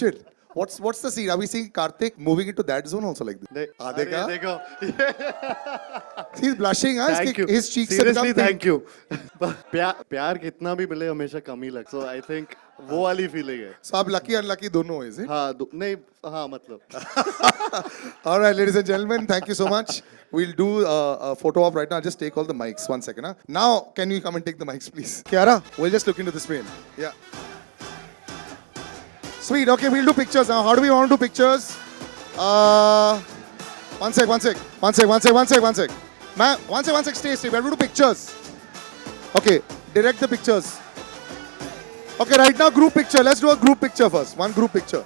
shit. What's the scene? Are we seeing Karthik moving into that zone also like this? अरे देखो He's blushing, huh? Thank you His cheeks have seriously become thank you प्यार कितना भी मिले हमेशा कम ही लग सो I think वो वाली फीलिंग है So आप lucky unlucky दोनों हो, is it? हाँ नहीं हाँ मतलब All right, ladies and gentlemen, thank you so much. We'll do a photo op right now. I'll just take all the mics. 1 second. Huh? Now, can you come and take the mics, please? Kiara, we'll just look into the screen. Yeah. Sweet. Okay, we'll do pictures now. How do we want to do pictures? One sec. Man, one sec. Stay. We have to do pictures. Okay, direct the pictures. Okay, right now group picture. Let's do a group picture first. One group picture.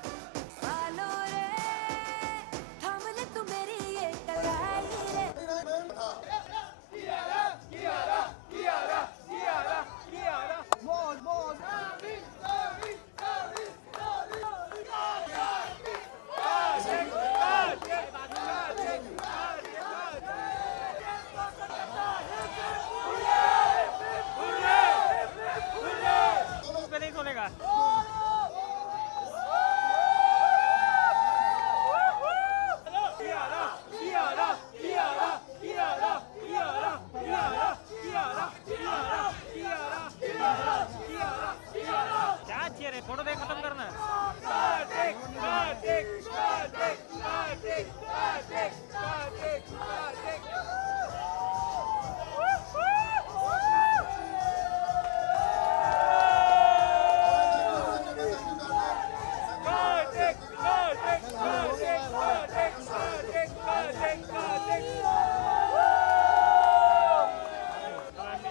Photo देख खत्म करना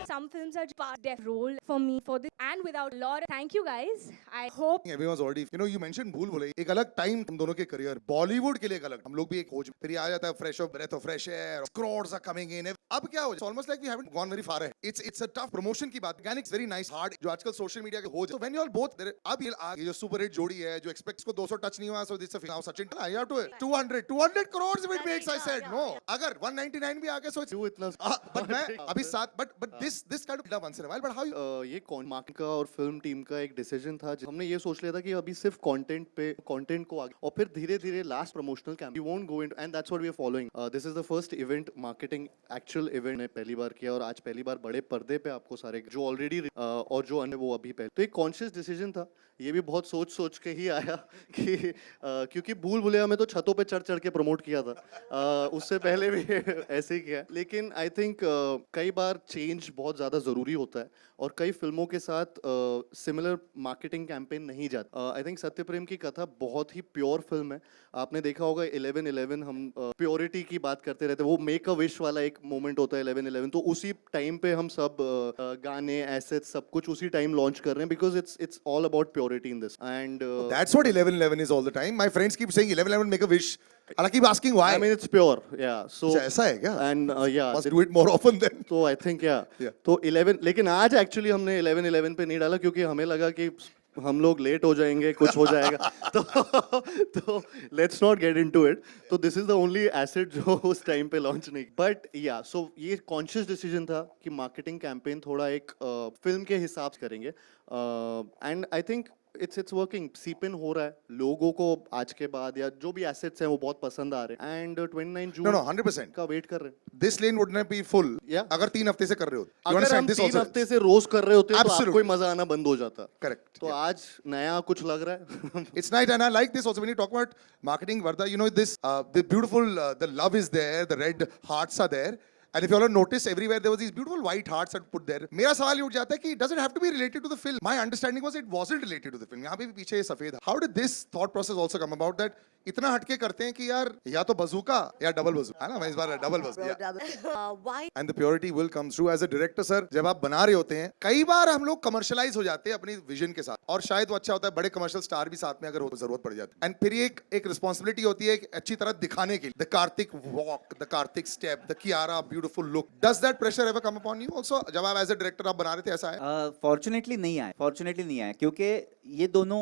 Some films are part of role for me for this and without Laura. Thank you guys. I hope Everyone's already, you mentioned भूल भुलैया एक अलग time हम दोनों के career Bollywood के लिए एक अलग हम लोग भी एक खोज फिर ये आ जाता है fresh of breath of fresh air crores are coming in अब क्या हो almost like we haven't gone very far it's a tough promotion की बात ऑर्गेनिक्स वेरी नाइस हार्ड जो आजकल सोशल मीडिया के हो तो व्हेन यू ऑल बोथ अब ये जो सुपर हिट जोड़ी है जो एक्सपेक्ट्स को 200 टच नहीं हुआ so this now Sachin I have to 200 crores if it makes I said no अगर 199 भी आ गया सो क्यों इतना बट मैं अभी साथ but this kind of once in a while but how ये कौन मार्केट का और फिल्म टीम का एक डिसीजन था हमने ये सोच लिया था कि अभी सिर्फ कंटेंट को आगे और फिर धीरे धीरे last promotional camp we won't go into and that's what we are following this is the first event marketing actual event ने पहली बार किया और आज पहली बार बड़े पर्दे पे आपको सारे जो ऑलरेडी और जो अन्य वो अभी पहले तो एक कॉन्शियस डिसीजन था ये भी बहुत सोच के ही आया कि क्योंकि भूल भुलैया में तो छतों पे चढ़ के प्रमोट किया था उससे पहले भी ऐसे ही किया लेकिन आई थिंक कई बार चेंज बहुत ज़्यादा ज़रूरी होता है और कई फिल्मों के साथ सिमिलर मार्केटिंग कैंपेन नहीं जाता आई थिंक सत्यप्रेम की कथा बहुत ही प्योर फिल्म है आपने देखा होगा 11/11 हम प्योरिटी की बात करते रहते हैं वो मेक अ विश वाला एक मोमेंट होता है 11/11 तो उसी टाइम पे हम सब गाने एसेट्स सब कुछ उसी टाइम लॉन्च कर रहे हैं because it's all about purity in this and that's what 11/11 is all the time my friends keep saying 11/11 make a wish and I keep asking why I mean it's pure yeah so अच्छा, ऐसा है क्या and yeah must do it more often then तो I think Yeah. तो 11 लेकिन आज actually हमने 11/11 पे नहीं डाला क्योंकि हमें लगा कि हम लोग लेट हो जाएंगे कुछ हो जाएगा तो let's not get into it तो this is the only asset जो उस टाइम पे लॉन्च नहीं बट या सो ये कॉन्शियस डिसीजन था कि मार्केटिंग कैंपेन थोड़ा एक फिल्म के हिसाब से करेंगे and I think it's working सीपिन हो रहा है लोगों को आज के बाद या जो भी एसेट्स हैं वो बहुत पसंद आ रहे हैं एंड 29 जून no 100% का वेट कर रहे हैं this lane would not be full Yeah. अगर 3 हफ्ते से कर रहे हो you अगर understand हम this 3 also हफ्ते से रोज कर रहे होते तो Absolutely. आपको ही मजा आना बंद हो जाता correct तो आज नया कुछ लग रहा है it's nice and I like this also when you talk about marketing Vardha this the beautiful the love is there the red hearts are there and if you all notice everywhere there was these beautiful white hearts that put there मेरा सवाल ये उठ जाता है कि does it have to be related to the film my understanding was it wasn't related to the film यहाँ पे भी पीछे ये सफेद how did this thought process also come about that इतना हटके करते हैं कि यार या तो बजूका या डबल बजूका है ना मैं इस बार double bazooka Why? And the purity will come through as a director sir जब आप बना रहे होते हैं कई बार हम लोग कमर्शियलाइज हो जाते हैं अपनी विजन के साथ और शायद वो अच्छा होता है बड़े कमर्शियल स्टार भी साथ में अगर हो तो जरूरत पड़ जाती है एंड फिर ये एक रिस्पॉन्सिबिलिटी होती है अच्छी तरह दिखाने के लिए the Kartik walk the Kartik step the Kiara beautiful look does that pressure ever come upon you also जब आप एज अ डायरेक्टर आप बना रहे थे ऐसा है फॉर्चुनेटली नहीं आया क्योंकि ये दोनों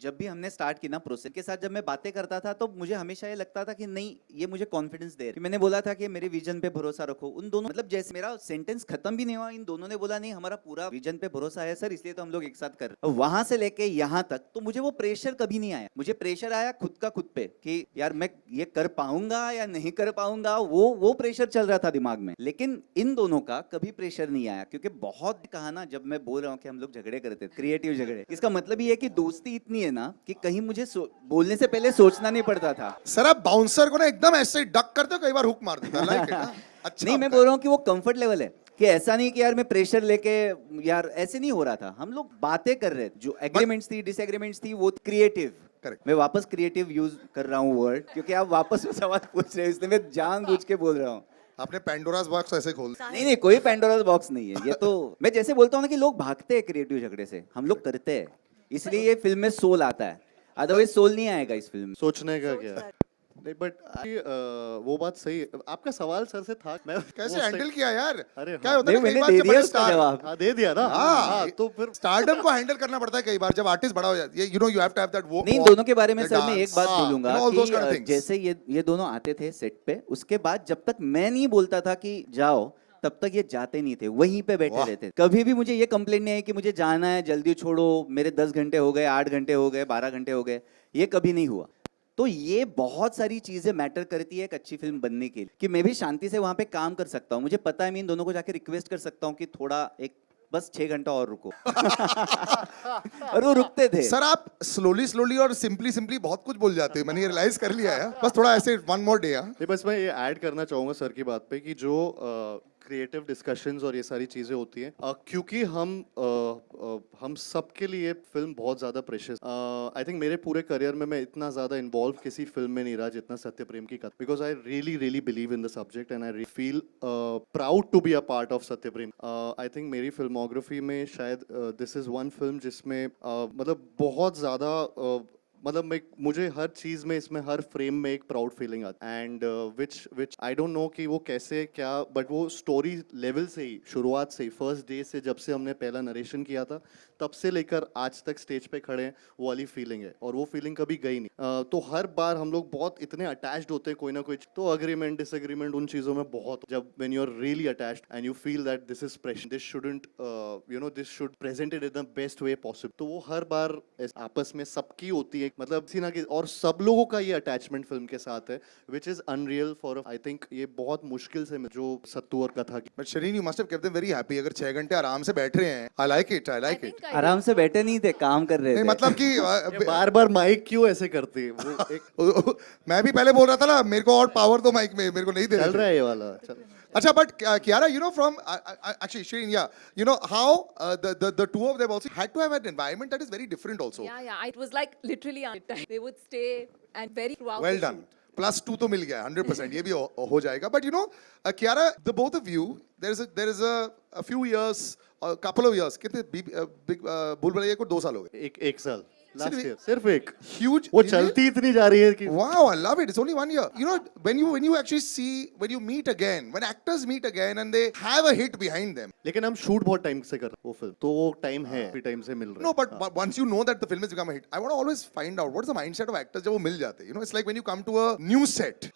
जब भी हमने स्टार्ट की ना प्रोसेस के साथ, जब मैं बातें करता था तो मुझे हमेशा ये लगता था कि नहीं, ये मुझे कॉन्फिडेंस दे रहे। मैंने बोला था कि मेरे विजन पे भरोसा रखो। उन दोनों, मतलब जैसे मेरा सेंटेंस खत्म भी नहीं हुआ, इन दोनों ने बोला नहीं, हमारा पूरा विजन पे भरोसा है सर, इसलिए तो हम लोग एक साथ कर रहे हैं। वहां से लेके यहाँ तक तो मुझे वो प्रेशर कभी नहीं आया। मुझे प्रेशर आया खुद का खुद पे कि यार मैं ये कर पाऊंगा या नहीं कर पाऊंगा, वो प्रेशर चल रहा था दिमाग में। लेकिन इन दोनों का कभी प्रेशर नहीं आया, क्योंकि बहुत कहा ना, जब मैं बोल रहा हूँ कि हम लोग झगड़े करते थे, क्रिएटिव झगड़े, इसका मतलब ये है कि दोस्ती इतनी है ना कि कहीं मुझे बोलने से पहले सोचना नहीं पड़ता था। सर आप बाउंसर को ना एकदम ऐसे डक करते हो, कई बार हुक मार देता है, like it, हाँ? अच्छा नहीं, मैं आपका बोल रहा हूँ कि वो कंफर्ट लेवल है, कि ऐसा नहीं कि यार मैं प्रेशर लेके, यार ऐसे नहीं हो रहा था। हम लोग बातें कर रहे थे, जो एग्रीमेंट्स थी, डिसएग्रीमेंट्स थी, वो क्रिएटिव। Correct. मैं वापस क्रिएटिव यूज कर रहा हूँ वर्ड, क्योंकि आप वापस में सवाल पूछ रहे हो, इसलिए मैं जानबूझ के बोल रहा हूँ। आपने पेंडोरास बॉक्स ऐसे खोल दिया। नहीं नहीं, कोई पेंडोरास बॉक्स नहीं है ये तो। मैं जैसे बोलता हूँ ना कि लोग भागते हैं क्रिएटिव झगड़े से, हम लोग करते हैं, इसलिए ये फिल्म में सोल आता है, अदरवाइज सोल नहीं आएगा इस फिल्म में। सोचने का क्या नहीं, बट वो बात सही है। आपका सवाल सर से था, मैं कैसे हैंडल किया यार? अरे क्या हाँ। होता है नहीं, ना, कई मैंने बार दे जब दिया बड़े उसका स्टार, जवाब। हाँ दे दिया ना। हाँ, हाँ तो फिर स्टारडम को हैंडल करना पड़ता है कई बार जब आर्टिस्ट बड़ा हो जाता है। You know, you have to have that वो नहीं, इन दोनों के बारे में सर मैं एक बात बोलूंगा कि जैसे ये दोनों आते थे सेट पे, उसके बाद जब तक मैं नहीं बोलता था कि जाओ, तब तक ये जाते नहीं थे, वहीं पे बैठे वाह। रहते थे। कभी भी मुझे ये कंप्लेंट नहीं है कि मुझे जाना है, जल्दी छोड़ो, मेरे 10 घंटे हो गए, 8 घंटे हो गए, 12 घंटे हो गए, ये कभी नहीं हुआ। तो ये बहुत सारी चीजें मैटर करती है एक अच्छी फिल्म बनने के लिए, कि मैं भी शांति से वहां पे काम कर सकता हूँ। मुझे पता है मैं इन दोनों को जाके रिक्वेस्ट कर सकता हूँ कि थोड़ा एक बस 6 घंटा और रुको। और वो रुकते थे। सर आप स्लोली स्लोली और सिंपली सिंपली बहुत कुछ बोल जाते हो, मैंने ये रियलाइज कर लिया है। बस थोड़ा ऐसे वन मोर डे। नहीं, बस मैं ये ऐड करना चाहूँगा सर की बात पे कि जो क्रिएटिव डिस्कशंस और ये सारी चीज़ें होती हैं, क्योंकि हम सबके लिए फिल्म बहुत ज़्यादा प्रेशियस। आई थिंक मेरे पूरे करियर में मैं इतना ज़्यादा इन्वॉल्व किसी फिल्म में नहीं रहा जितना सत्य Prem ki Katha, because I really really believe in the subject and I feel proud to be a part of Satya Prem. I think मेरी फिल्मोग्राफी में शायद दिस इज़ वन फिल्म जिसमें मतलब बहुत ज़्यादा मतलब मुझे हर चीज में, इसमें हर फ्रेम में एक प्राउड फीलिंग आता है, and which I don't know कि वो कैसे क्या, बट वो स्टोरी लेवल से ही, शुरुआत से ही, फर्स्ट डे से, जब से हमने पहला नरेशन किया था तब से लेकर आज तक स्टेज पे खड़े हैं, वो वाली फीलिंग है, और वो फीलिंग कभी गई नहीं। तो हर बार हम लोग बहुत इतने अटैच्ड होते हैं कोई ना कोई, तो अग्रीमेंट डिसएग्रीमेंट उन चीज़ों में बहुत, जब when you are really attached and you feel that this is pressure, this shouldn't you know, this should presented in the best way possible, तो वो हर बार आपस में सबकी होती है, मतलब सी ना कि, और सब लोगों का ये अटैचमेंट फिल्म के साथ है, which is unreal for, I think ये बहुत मुश्किल से जो सत्तू और कथा की। But Shareen, you must have kept them very happy. अगर 6 घंटे आराम से बैठ रहे हैं, I like it, I like it. आराम से बैठे नहीं थे, काम कर रहे नहीं थे। मतलब कि बार बार माइक क्यों ऐसे करती है वो एक मैं भी पहले बोल रहा था ना, मेरे को और पावर दो माइक में, मेरे को नहीं दे रहे चल थे। रहा है ये वाला चल। Acha, but Kiara, you know, from actually Shireen, yeah, you know how the two of them also had to have an environment that is very different also. Yeah. It was like literally on time. They would stay and very throughout Well the done. shoot. +2 तो मिल गया 100%, ये भी हो जाएगा. But you know, Kiara, the both of you, there is a few years, a couple of years. कितने big भूल भुलैया को 2 साल हो गए. एक साल लास्ट सिर्फ ईयर, सिर्फ एक, Huge. वो really? चलती इतनी जा रही है कि Wow, I love it. It's only 1 year. You know, when you actually see, when you meet again, when actors meet again and they have a hit behind them. लेकिन हम शूट बहुत टाइम से कर रहे हैं वो फिल्म, तो वो टाइम है, भी टाइम से मिल रहा है। No, but once you know that the film has become a hit, I want to always find out what's the mindset of actors जब वो मिल जाते हैं. You know, it's like when you come to a new set.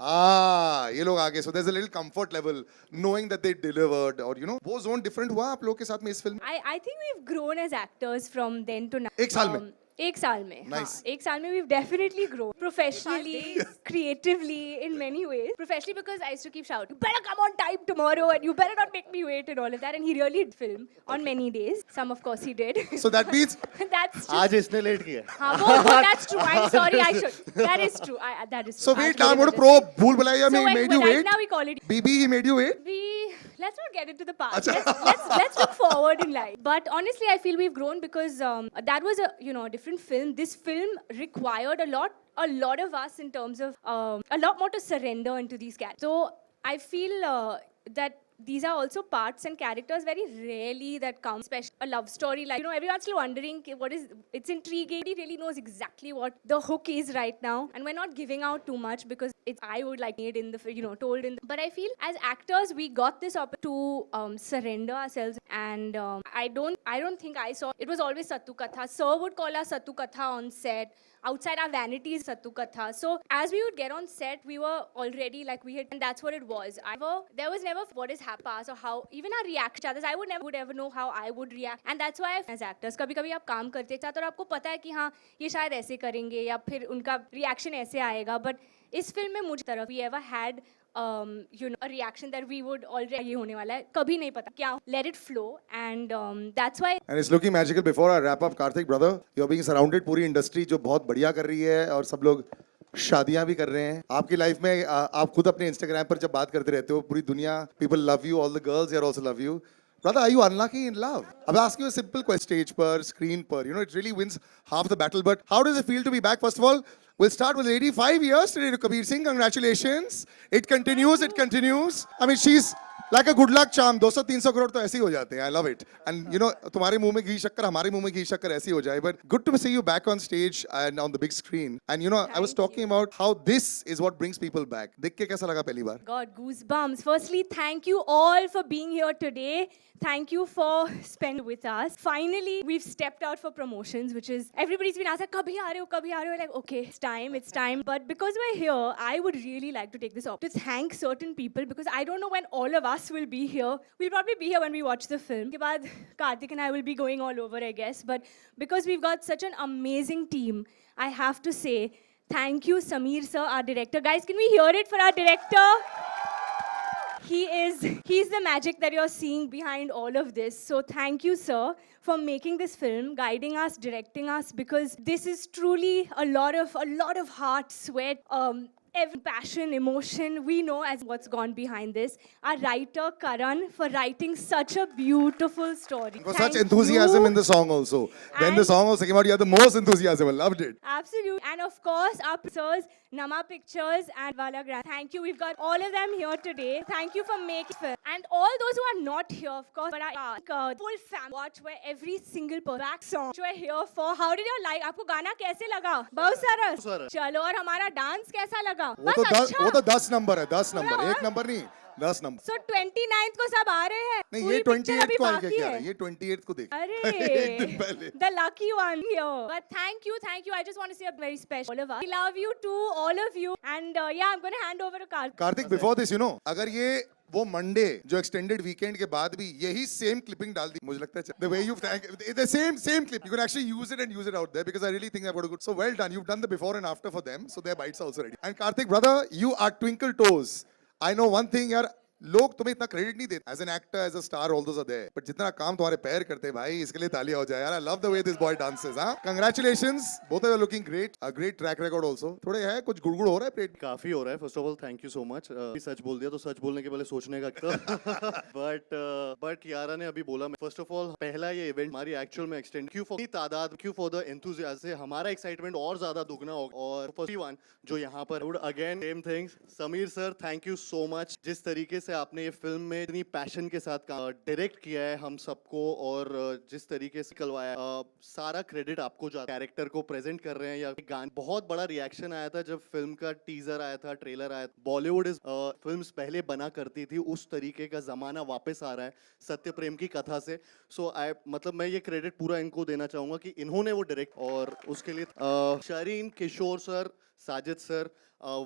ये लोग आगे. So there's a little comfort level knowing that they delivered, or you know, वो zone different हुआ आप लोग के साथ में इस film? I think we've grown as actors from then to now. एक साल में? एक साल में, Nice. हाँ, एक साल में we've definitely grown professionally, creatively, in many ways. Professionally because I used to keep shouting, "You better come on time tomorrow, and you better not make me wait," and all of that. And he really did film on many days. Some, of course, he did. So that means That's just. आज इसने late किया। हाँ, that's true. I'm sorry. I should. That is true. That is true. so I wait now, I'm should going to pro भूल भुलैया में So he made you right wait. now we call it. BB he made you wait. Let's not get into the past. Let's look forward in life. But honestly, I feel we've grown because that was a different film. This film required a lot of us in terms of a lot more to surrender into these characters. So I feel that these are also parts and characters very rarely that come, especially a love story. Like, everyone's still wondering what is, it's intriguing. Nobody really knows exactly what the hook is right now. And we're not giving out too much because it's, I would like it in the, told in. But I feel as actors, we got this opportunity to surrender ourselves. And I don't think I saw, it was always Sattu Katha. Sir would call us Sattu Katha on set. Outside our vanities, Sattu Katha. So as we would get on set, we were already like and that's what it was. There was never what is happened or how even our reaction others. I would never know how I would react, and that's why as actors, कभी-कभी आप काम करते एक साथ और आपको पता है कि हाँ ये शायद ऐसे करेंगे या फिर उनका reaction ऐसे आएगा. But इस फिल्म में मुझे तरफ we ever had a reaction that we would already ये होने वाला है कभी नहीं पता क्या let it flow and that's why And it's looking magical. Before I wrap up, Karthik brother, you're being surrounded पूरी इंडस्ट्री जो बहुत बढ़िया कर रही है और सब लोग शादियां भी कर रहे हैं. आपकी लाइफ में आप खुद अपने इंस्टाग्राम पर जब बात करते रहते हो पूरी दुनिया people love you, all the girls here also love you. Brother, are you unlucky in love? I'll ask you a simple question. Stage per, screen per, it really wins half the battle. But how does it feel to be back? First of all, we'll start with 85 years today to Kabir Singh. Congratulations. It continues, it continues. I mean, she's like a good luck charm. 200-300 crore तो ऐसे ही हो जाते हैं. I love it. And तुम्हारे मुंह में घी शक्कर, हमारे मुंह में घी शक्कर ऐसे ही हो जाए. But good to see you back on stage and on the big screen. And I was talking about how this is what brings people back. देख के कैसा लगा पहली बार? God, goosebumps. Firstly, thank you all for being here today. Thank you for spending with us. Finally, we've stepped out for promotions, which is, everybody's been asking, kabhi aa rahe ho? Like, okay, it's time. But because we're here, I would really like to take this opportunity to thank certain people because I don't know when all of us will be here. We'll probably be here when we watch the film. Ke baad, Karthik and I will be going all over, I guess. But because we've got such an amazing team, I have to say, thank you, Sameer sir, our director. Guys, can we hear it for our director? He's the magic that you're seeing behind all of this. So thank you, sir, for making this film, guiding us, directing us, because this is truly a lot of heart, sweat, every passion, emotion. We know as what's gone behind this. Our writer, Karan, for writing such a beautiful story. There was such enthusiasm in the song also. When the song also came out, you had the most enthusiasm. I loved it. Absolutely. And of course, our producers, Nama Pictures and Vala Grand. Thank you. We've got all of them here today. Thank you for making film. And all those who are not here, of course, but our full fam watch where every single back song which we're here for. How did you like? आपको गाना कैसे लगा? बहुत सरस. चलो और हमारा dance कैसा लगा? वो तो 10 नंबर है, 10 नंबर, एक नंबर नहीं, 10 नंबर. So 29th को सब आ रहे हैं. नहीं, पूरी ये picture 28th अभी को आके बाकी क्या है. है? ये 28th को देख. अरे, एक दिन पहले. the lucky one here. But thank you. I just want to say a very special all of us. We love you too, all of you. And yeah, I'm going to hand over to Karthik. Karthik, before this, अगर ये वो Monday जो extended weekend के बाद भी यही same clipping डाल दी मुझे लगता है the way you've the same clip you can actually use it and use it out there because I really think I've got a good so well done you've done the before and after for them so their bites are also ready and Karthik brother you are twinkle toes I know one thing यार लोग तुम्हें इतना credit नहीं देते as an actor as a star all those are there but जितना काम तुम्हारे पैर करते हैं भाई इसके लिए तालियां हो जाए यार I love the way this boy dances हां congratulations both of you are looking great a great track record also थोड़े है कुछ गुड़गुड़ हो रहा है पेट काफी हो रहा है first of all thank you so much सच बोल दिया तो सच बोलने के पहले सोचने का बट यारा ने अभी बोला फर्स्ट ऑफ ऑल पहला ये इवेंट हमारी एक्चुअल में एक्सटेंड क्यों फॉर तादाद क्यों फॉर द एंथुसियाज्म से हमारा एक्साइटमेंट और ज्यादा दुगना होगा और फर्स्ट वन जो यहाँ पर would again same things Sameer sir thank you so much जिस तरीके से आपने ये फिल्म में इतनी पैशन के साथ डायरेक्ट किया है हम सबको और जिस तरीके से करवाया सारा क्रेडिट आपको जो कैरेक्टर को प्रेजेंट कर रहे हैं या गान बहुत बड़ा रिएक्शन आया था जब फिल्म का टीजर आया था ट्रेलर आया था बॉलीवुड फिल्म्स पहले बना करती थी उस तरीके का जमाना वापस आ रहा है सत्य प्रेम की कथा से सो मतलब मैं ये क्रेडिट पूरा इनको देना चाहूंगा कि इन्होंने वो डायरेक्ट और उसके लिए शरीन किशोर सर साजिद सर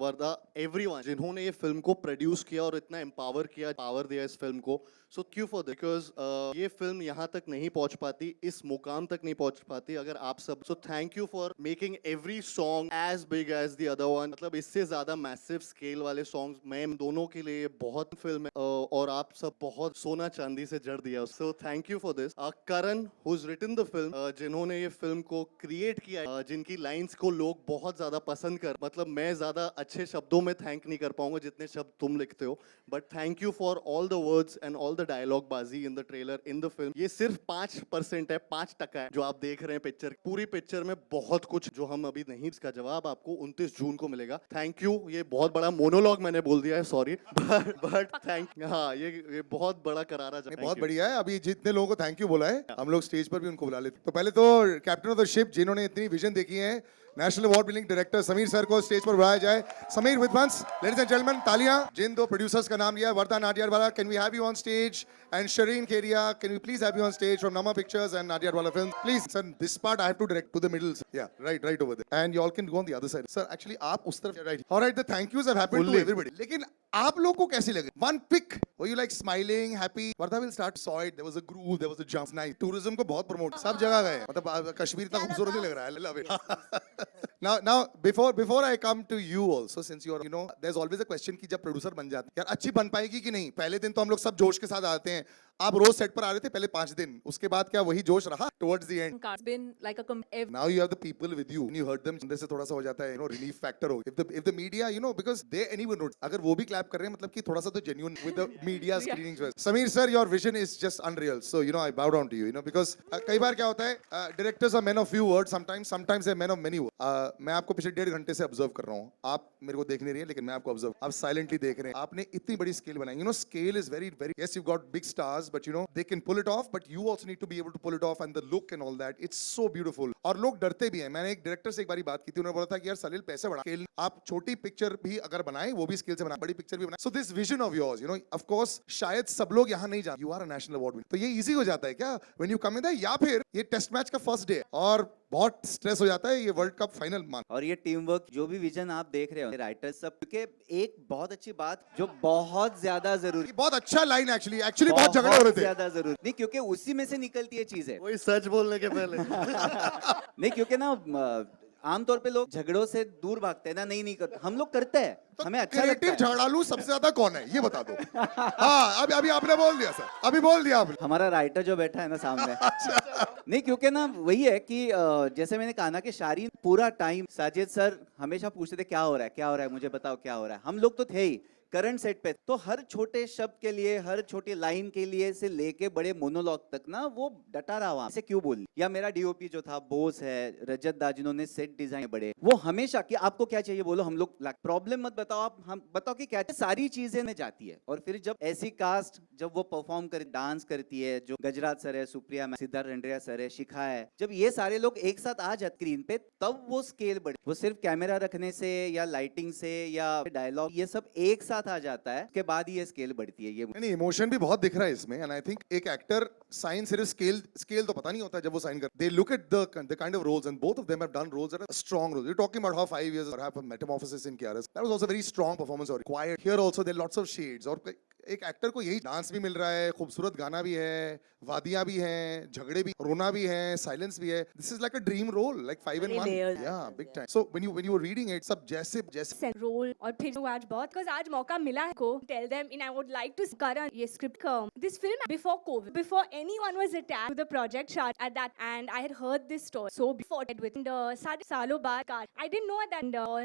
वर्दा एवरीवन जिन्होंने ये फिल्म को प्रोड्यूस किया और इतना एम्पावर किया पावर दिया इस फिल्म को सो क्यों फॉर दिस बिकॉज ये फिल्म यहाँ तक नहीं पहुंच पाती इस मुकाम तक नहीं पहुंच पाती अगर आप सब so thank you for making every song as big as the other one मतलब इससे ज्यादा मैसिव स्केल वाले सॉन्ग्स मैं दोनों के लिए बहुत फिल्म है और आप सब बहुत सोना चांदी से जड़ दिया so thank you for this Karan who is written the film जिन्होंने ये फिल्म को क्रिएट किया जिनकी लाइन्स को लोग बहुत ज्यादा पसंद कर मतलब मैं ज्यादा अच्छे शब्दों में थैंक नहीं कर पाऊंगा जितने शब्द तुम लिखते हो but thank you for all the words and all the dialogue बाजी in the trailer in the film, ये सिर्फ 5% है, 5% है जो आप देख रहे हैं पिक्चर। पूरी पिक्चर में बहुत कुछ जो हम अभी नहीं, इसका जवाब आपको 29 जून को मिलेगा। थैंक यू, ये बहुत बड़ा मोनोलॉग मैंने बोल दिया है, सॉरी, बट थैंक, हाँ ये बहुत बड़ा करारा नहीं, जवाब। बहुत बढ़िया है। अभी जितने लोगों को थैंक यू बोला है, हम लोग स्टेज पर भी उनको बुला लेते। तो पहले तो कैप्टन ऑफ द शिप जिन्होंने इतनी विजन देखी है, national award winning director Sameer sir को स्टेज पर बुलाया जाए। Sameer Vidwans, ladies and gentleman, तालियां। जिन दो प्रोड्यूसर्स का नाम लिया, Wardha Nadiadwala, can we have you on stage, and Shareen Kedia, can we please have you on stage from Namah pictures and Nadiadwala film, please sir. This part I have to direct to the middle, yeah right over there, and you all can go on the other side. Sir actually आप उस तरफ, right, alright, the thank yous have happened to everybody, लेकिन आप लोग को कैसे लगे? One pick, were you like smiling, happy? Wardha will start, saw it, there was a groove, there was a jump, nice. Tourism को बहुत प्रमोट, सब जगह गए, मतलब कश्मीर इतना खूबसूरत नहीं लग रहा है, love it. Now, before I come to you also, since you're, you know, there's always a question कि जब प्रोड्यूसर बन जाते हैं, यार अच्छी बन पाएगी कि नहीं? पहले दिन तो हम लोग सब जोश के साथ आते हैं। आप रोज सेट पर आ रहे थे पहले 5 दिन, उसके बाद क्या वही जोश रहा towards the end? It's been like a Now you have the people with you. When you heard them, अंदर से थोड़ा सा हो जाता है, you know, relief factor हो। If the media, you know, because they anyone knows, अगर वो भी clap कर रहे हैं, मतलब कि थोड़ा सा तो genuine with the media screenings was. Sameer sir, your vision is just unreal. So you know, I bow down to you. You know, because कई बार क्या होता है, directors are men of few words. Sometimes they're men of many words. मैं आपको पिछले 1.5 घंटे से observe कर रहा हूँ। आप मेरे को देख नहीं रही हैं, लेकिन मैं आपको ऑब्जर्व, आप साइलेंटली देख रहे हैं। आपने इतनी बड़ी स्केल बनाई। You know, scale is very, very. Yes, you've got big stars, but you know they can pull it off. But you also need to be able to pull it off, and the look and all that. It's so beautiful. और लोग डरते भी हैं। मैंने एक director से एक बारी बात की थी, उन्होंने बोला था कि यार सलील पैसे बढ़ा, स्केल आप छोटी पिक्चर भी अगर बनाएं, वो भी स्केल से बनाएं, बड़ी पिक्चर भी बनाएं। So this vision of yours, you know, of course, शायद सब लोग यहाँ नहीं जानते। You are a national award winner. तो ये easy हो जाता है क्या when you come in there, या फिर ये टेस्ट मैच का फर्स्ट डे और बहुत स्ट्रेस हो जाता है ये वर्ल्ड कप फाइनल मान? और ये टीम वर्क, जो भी विजन आप देख रहे हो राइटर्स सब, क्योंकि एक बहुत अच्छी बात जो बहुत ज्यादा जरूरी, ये बहुत अच्छा लाइन एक्चुअली बहुत झगड़े हो रहे थे। ज्यादा जरूरी नहीं, क्योंकि उसी में से निकलती है चीजें। वही सच बोलने के पहले। नहीं, क्योंकि ना आमतौर पे लोग झगड़ों से दूर भागते हैं ना, नहीं करते, हम लोग करते हैं, तो हमें अच्छा लगता क्रिएटिव है। झगड़ालू सबसे ज्यादा कौन है ये बता दो। हाँ, अभी आपने बोल दिया सर, अभी बोल दिया आपने। हमारा राइटर जो बैठा है ना सामने। नहीं, क्योंकि ना वही है कि जैसे मैंने कहा ना कि शारीन पूरा टाइम, साजिद सर हमेशा पूछते थे क्या हो रहा है, मुझे बताओ क्या हो रहा है। हम लोग तो थे ही करंट सेट पे, तो हर छोटे शब्द के लिए, हर छोटी लाइन के लिए से लेके बड़े मोनोलॉग तक ना वो डटा रहा वहां से, क्यों बोल। या मेरा डीओपी जो था बोस है, रजत दा, जिन्होंने सेट डिजाइन बड़े, वो हमेशा कि आपको क्या चाहिए बोलो, हम लोग प्रॉब्लम मत बताओ, आप हम बताओ कि क्या, सारी चीजें में जाती है। और फिर जब ऐसी कास्ट जब वो परफॉर्म कर डांस करती है, जो गजराज सर है, सुप्रिया मैम, सिद्धार्थ रंड्रिया सर है, शिखा है, जब ये सारे लोग एक साथ आ जाते स्क्रीन पे, तब वो स्केल बढ़े। वो सिर्फ कैमरा रखने से या लाइटिंग से या डायलॉग, ये सब एक साथ आ जाता है, उसके बाद ही ये स्केल बढ़ती है। ये नहीं, इमोशन भी बहुत दिख रहा है इसमें, एंड आई थिंक एक एक्टर साइन सिर्फ स्केल तो पता नहीं होता जब वो साइन कर, they look at the kind of roles, and both of them have done roles that are strong roles. You are talking about how 5 years or have a metamorphosis in KRS, that was also a very strong performance or required here also, there are lots of shades, और एक actor को यही dance भी मिल रहा है, खूबसूरत गाना भी है, वादियां भी हैं, झगड़े भी, रोना भी है, साइलेंस भी है। This is like a dream role, like 5 in 1, या big time. So when you were reading it, सब जैसे रोल, और फिर वो आज बहुत, बिकॉज आज मौका मिला है को tell them in, I would like to Karan ये script this film before Covid, before anyone was attached to the project short at that, and I had heard this story so before with the सालों बाद, I didn't know that